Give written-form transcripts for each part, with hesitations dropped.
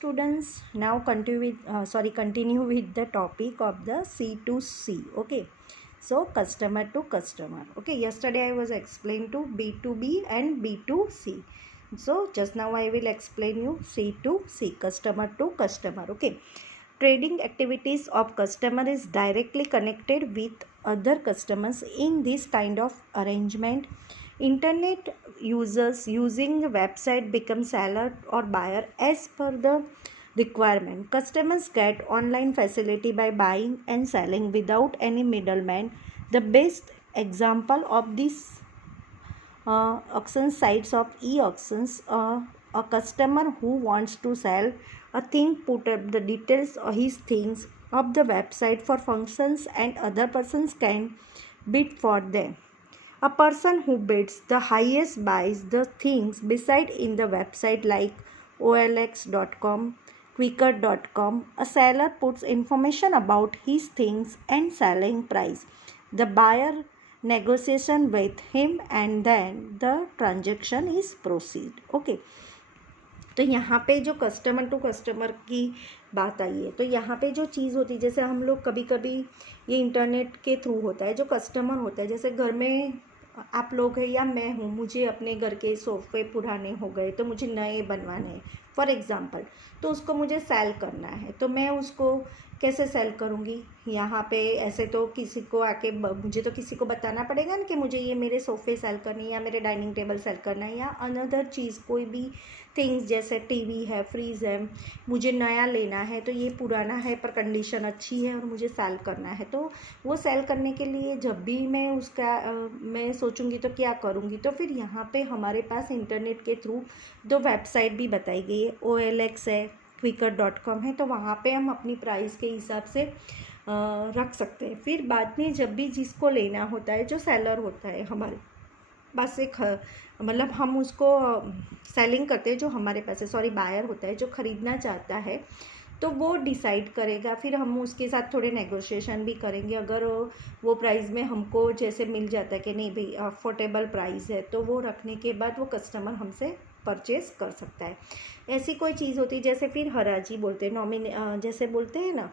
students, now continue with the topic of the C2C. Okay, so customer to customer. Okay, yesterday I was explained to B2B and B2C. So just now I will explain you C2C, customer to customer. Okay, trading activities of customer is directly connected with other customers in this kind of arrangement. Internet users using the website become seller or buyer as per the requirement. Customers get online facility by buying and selling without any middleman. The best example of this auction sites of e-auctions. A customer who wants to sell a thing put up the details of his things of the website for functions and other persons can bid for them. A person who bids the highest buys the things beside in the website like OLX.com, Quicker.com. A seller puts information about his things and selling price. The buyer negotiation with him and then the transaction is proceed. Okay. तो यहाँ पे जो customer to customer की बात आई है, तो यहाँ पे जो चीज़ होती है, जैसे हम लोग कभी कभी ये इंटरनेट के थ्रू होता है, जो कस्टमर होता है, जैसे घर में आप लोग हैं या मैं हूँ, मुझे अपने घर के सोफ़े पुराने हो गए तो मुझे नए बनवाने हैं फॉर एग्ज़ाम्पल, तो उसको मुझे सेल करना है, तो मैं उसको कैसे सेल करूँगी? यहाँ पे ऐसे तो किसी को आके मुझे तो किसी को बताना पड़ेगा ना कि मुझे ये मेरे सोफ़े सेल करनी है या मेरे डाइनिंग टेबल सेल करना है या अनदर चीज़ कोई भी थिंग्स जैसे टीवी है, फ्रीज़ है, मुझे नया लेना है, तो ये पुराना है पर कंडीशन अच्छी है और मुझे सेल करना है। तो वो सेल करने के लिए जब भी मैं उसका मैं सोचूंगी तो क्या करूँगी, तो फिर यहाँ पे हमारे पास इंटरनेट के थ्रू दो वेबसाइट भी बताई गई है, OLX है, Quicker.com है, तो वहाँ पे हम अपनी प्राइस के हिसाब से रख सकते हैं। फिर बाद में जब भी जिसको लेना होता है, जो सेलर होता है हमारे पास से मतलब हम उसको सेलिंग करते हैं, जो हमारे पास बायर होता है जो ख़रीदना चाहता है, तो वो डिसाइड करेगा। फिर हम उसके साथ थोड़े नेगोशिएशन भी करेंगे। अगर वो प्राइस में हमको जैसे मिल जाता है कि नहीं भाई अफोर्डेबल प्राइस है, तो वो रखने के बाद वो कस्टमर हमसे परचेस कर सकता है। ऐसी कोई चीज़ होती है जैसे फिर हराजी बोलते हैं, जैसे बोलते हैं ना,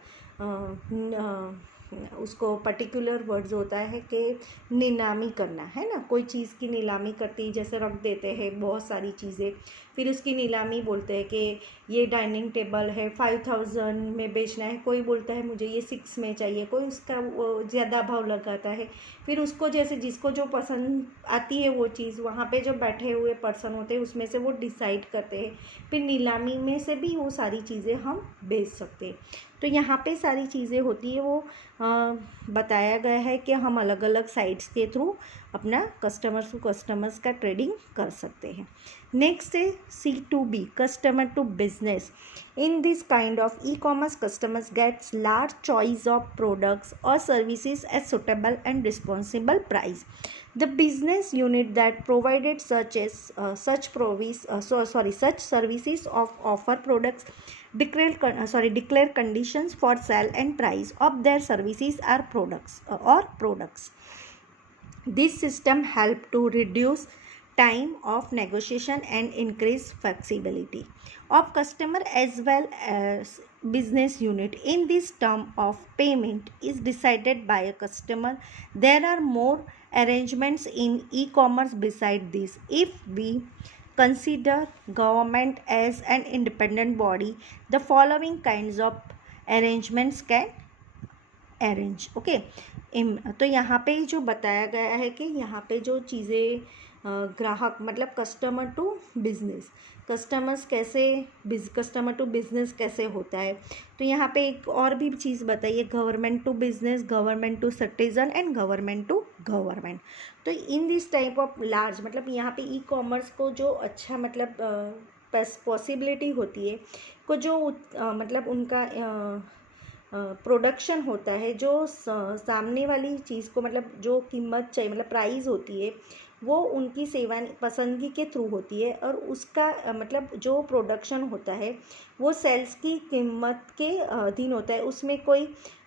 उसको पर्टिकुलर वर्ड्स होता है कि नीलामी करना है ना, कोई चीज़ की नीलामी करती, जैसे रख देते हैं बहुत सारी चीज़ें, फिर उसकी नीलामी बोलते हैं कि ये डाइनिंग टेबल है 5000 में बेचना है, कोई बोलता है मुझे ये 6 में चाहिए, कोई उसका ज़्यादा भाव लगाता है। फिर उसको जैसे जिसको जो पसंद आती है वो चीज़, वहाँ पे जो बैठे हुए पर्सन होते हैं उसमें से वो डिसाइड करते हैं। फिर नीलामी में से भी वो सारी चीज़ें हम बेच सकते हैं। तो यहाँ पे सारी चीज़ें होती है, वो बताया गया है कि हम अलग अलग साइट्स के थ्रू अपना कस्टमर्स टू कस्टमर्स का ट्रेडिंग कर सकते हैं। नेक्स्ट है C2B, customer to business. In this kind of e-commerce customers gets large choice of products or services at suitable and responsible price. The business unit that provided such services of offer products, declare conditions for sale and price of their services or products. This system help to reduce time of negotiation and increase flexibility of customer as well as business unit. In this term of payment is decided by a customer. There are more arrangements in e-commerce beside this. If we consider government as an independent body, the following kinds of arrangements can arrange. Okay, तो यहाँ पे जो बताया गया है कि यहाँ पे जो चीज़ें ग्राहक मतलब customer to business, customer to business कैसे होता है, तो यहाँ पे एक और भी चीज़ बताइए, government to business, government to citizen and government to government. तो in this type of large मतलब यहाँ पे ई-कॉमर्स को जो अच्छा मतलब पॉसिबिलिटी होती है को जो मतलब उनका प्रोडक्शन होता है, जो सामने वाली चीज़ को मतलब जो कीमत चाहिए मतलब प्राइस होती है वो उनकी सेवा पसंदगी के थ्रू होती है, और उसका मतलब जो प्रोडक्शन होता है वो सेल्स की कीमत के अधीन होता है।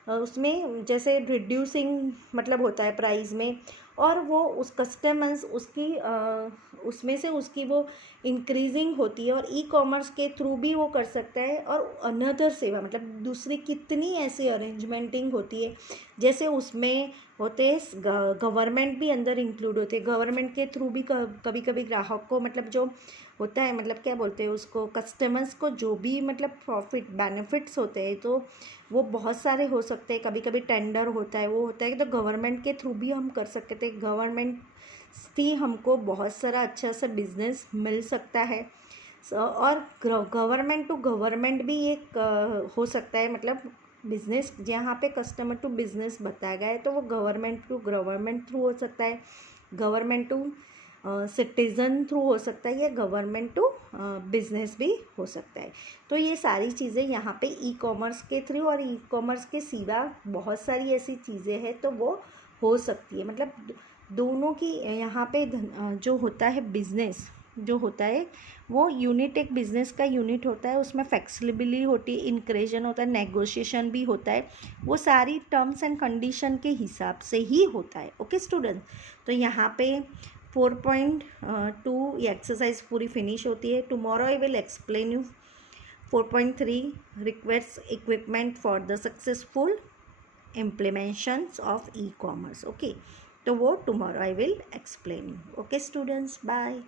उसमें जैसे रिड्यूसिंग मतलब होता है प्राइस में, और वो उस कस्टमर्स उसकी उसमें से उसकी वो इंक्रीजिंग होती है, और ई कॉमर्स के थ्रू भी वो कर सकता है। और अनदर सेवा मतलब दूसरी कितनी ऐसी अरेंजमेंटिंग होती है, जैसे उसमें होते हैं गवर्नमेंट भी अंदर इंक्लूड होते हैं। गवर्नमेंट के थ्रू भी कभी कभी ग्राहक को मतलब जो होता है, मतलब क्या बोलते हैं उसको, कस्टमर्स को जो भी मतलब प्रॉफिट बेनिफिट्स होते हैं तो वो बहुत सारे हो सकते हैं। कभी कभी टेंडर होता है, वो होता है कि तो गवर्नमेंट के थ्रू भी हम कर सकते थे। गवर्नमेंट से हमको बहुत सारा अच्छा सा बिजनेस मिल सकता है। और गवर्नमेंट टू गवर्नमेंट भी एक हो सकता है, मतलब बिजनेस जहाँ पे कस्टमर टू बिजनेस बताया गया है तो वो गवर्नमेंट टू गवर्नमेंट थ्रू हो सकता है, गवर्नमेंट टू सिटीज़न थ्रू हो सकता है, या गवर्नमेंट टू बिजनेस भी हो सकता है। तो ये सारी चीज़ें यहाँ पे ई कॉमर्स के थ्रू और ई कॉमर्स के सिवा बहुत सारी ऐसी चीज़ें हैं तो वो हो सकती है। मतलब दोनों की यहाँ पे जो होता है बिजनेस जो होता है वो यूनिट एक बिजनेस का यूनिट होता है, उसमें फ्लेक्सिबिलिटी होती है, इंक्रेजन होता है, नेगोशिएशन भी होता है, वो सारी टर्म्स एंड कंडीशन के हिसाब से ही होता है। ओके स्टूडेंट, तो यहाँ पे 4.2 ये एक्सरसाइज पूरी फिनिश होती है। Tomorrow I will explain you 4.3 request equipment for the successful implementations of e-commerce. Okay, तो वो tomorrow I will explain you. Okay students, bye.